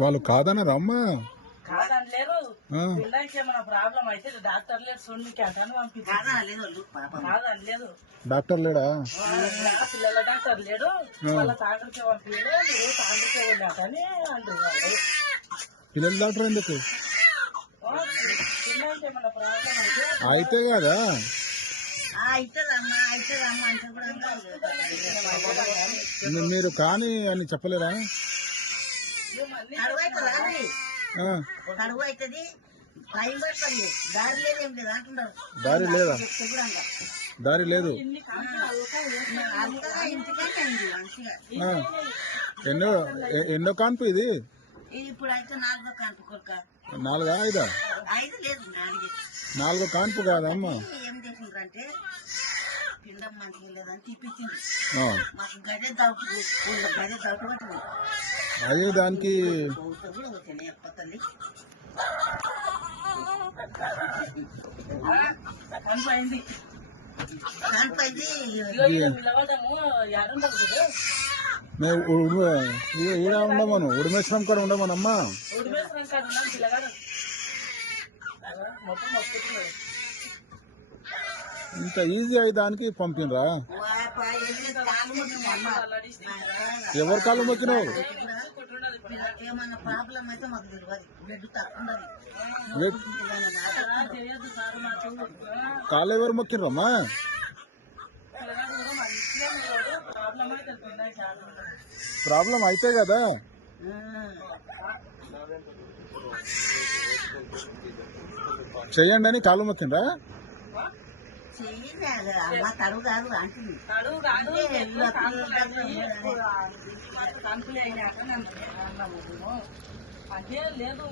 వాళ్ళు కాదన్నారా అమ్మా? కాదనలేరు. పిల్లలకి ఏమైనా ప్రాబ్లం అయితే డాక్టర్ లేడు చూడడానికి అంటాను పంపించాను. కాదనలేదు. డాక్టర్ లేడా? పిల్లల డాక్టర్ లేడు. వాళ్ళ తాండ్రికే పంపించలేదు. మీరు తాండ్రికే వెళ్ళాకని అంటున్నారు. పిల్లల డాక్టర్ ఎందుకు? పిల్లలకి ఏమైనా ప్రాబ్లం అయితే కదా మీరు కానీ అని చెప్పలేరా? కడుగు అవుతుంది, టైం పడుతుంది, దారి లేదేం లేదు అంటున్నారు. దారి లేదా? దారి లేదు. ఎన్నో కాన్పు ఇది? ఇప్పుడు అయితే 4వ కాన్పు కొడుక. 4 5 5 లేదు 4 కాన్పు కాదమ్మా. ఏం చేసిండ్రంటే పిండం మంచిగా లేదని తీపిచ్చింది. మాకు గదే దౌటు అదే దానికి కూడా వచ్చినాయి ఎప్పతల్లి. కనిపోయింది. ఈడ ఉండమను, ఉడిమేశ్వరం కాడ ఉండమనమ్మా. ఇంత ఈజీ అయ్యి దానికి పంపినరా? ఎవరు కాళ్ళు మొక్కినావు? ఏమన్నా ప్రాబ్లం అయితే మాకు తెలియదు. బ్లడ్ తక్కువ కాళ్ళు ఎవరు మొక్కినరమ్మా? ప్రాబ్లం అయితే కదా. చెయ్యండి అని కాళ్ళు మొక్కినరా? అమ్మ తడుగు కాదు అంటుంది. లేదు